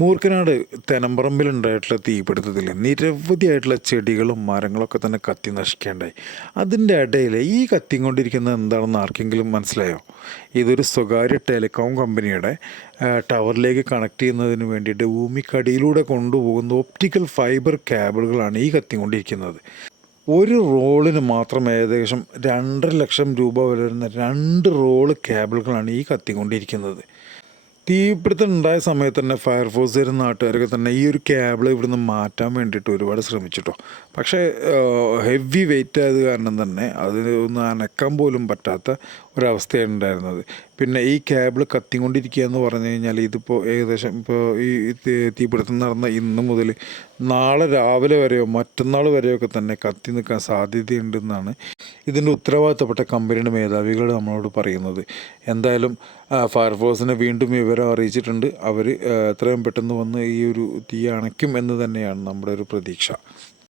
മൂർക്കനാട് തെനമ്പറമ്പിലുണ്ടായിട്ടുള്ള തീപിടുത്തത്തിൽ നിരവധിയായിട്ടുള്ള ചെടികളും മരങ്ങളൊക്കെ തന്നെ കത്തി നശിക്കേണ്ടായി. അതിൻ്റെ ഇടയിൽ ഈ കത്തിക്കൊണ്ടിരിക്കുന്നത് എന്താണെന്ന് ആർക്കെങ്കിലും മനസ്സിലായോ? ഇതൊരു സ്വകാര്യ ടെലികോം കമ്പനിയുടെ ടവറിലേക്ക് കണക്ട് ചെയ്യുന്നതിന് വേണ്ടിയിട്ട് ഭൂമിക്കടിയിലൂടെ കൊണ്ടുപോകുന്ന ഒപ്റ്റിക്കൽ ഫൈബർ കേബിളുകളാണ് ഈ കത്തിക്കൊണ്ടിരിക്കുന്നത്. ഒരു റോളിന് മാത്രം ഏകദേശം 2,50,000 രൂപ വരുന്ന 2 റോള് കേബിളുകളാണ് ഈ കത്തിക്കൊണ്ടിരിക്കുന്നത്. തീപിടുത്തം ഉണ്ടായ സമയത്ത് തന്നെ ഫയർഫോഴ്സുകാരും നാട്ടുകാരൊക്കെ തന്നെ ഈ ഒരു കേബിൾ ഇവിടുന്ന് മാറ്റാൻ വേണ്ടിയിട്ട് ഒരുപാട് ശ്രമിച്ചിട്ടോ. പക്ഷേ ഹെവി വെയിറ്റ് ആയത് കാരണം തന്നെ അതിന് ഒന്ന് അനക്കാൻ പോലും പറ്റാത്ത ഒരവസ്ഥയാണ് ഉണ്ടായിരുന്നത്. പിന്നെ ഈ കേബിൾ കത്തിക്കൊണ്ടിരിക്കുക എന്ന് പറഞ്ഞു കഴിഞ്ഞാൽ ഇതിപ്പോൾ ഏകദേശം ഇപ്പോൾ ഈ തീപിടുത്തം നടന്ന ഇന്ന് മുതൽ നാളെ രാവിലെ വരെയോ മറ്റന്നാൾ വരെയോ ഒക്കെ തന്നെ കത്തി നിൽക്കാൻ സാധ്യതയുണ്ടെന്നാണ് ഇതിൻ്റെ ഉത്തരവാദിത്തപ്പെട്ട കമ്പനിയുടെ മേധാവികൾ നമ്മളോട് പറയുന്നത്. എന്തായാലും ഫയർഫോഴ്സിനെ വീണ്ടും വിവരം അറിയിച്ചിട്ടുണ്ട്. അവർ എത്രയും പെട്ടെന്ന് വന്ന് ഈ ഒരു തീ അണയ്ക്കും എന്ന് തന്നെയാണ് നമ്മുടെ ഒരു പ്രതീക്ഷ.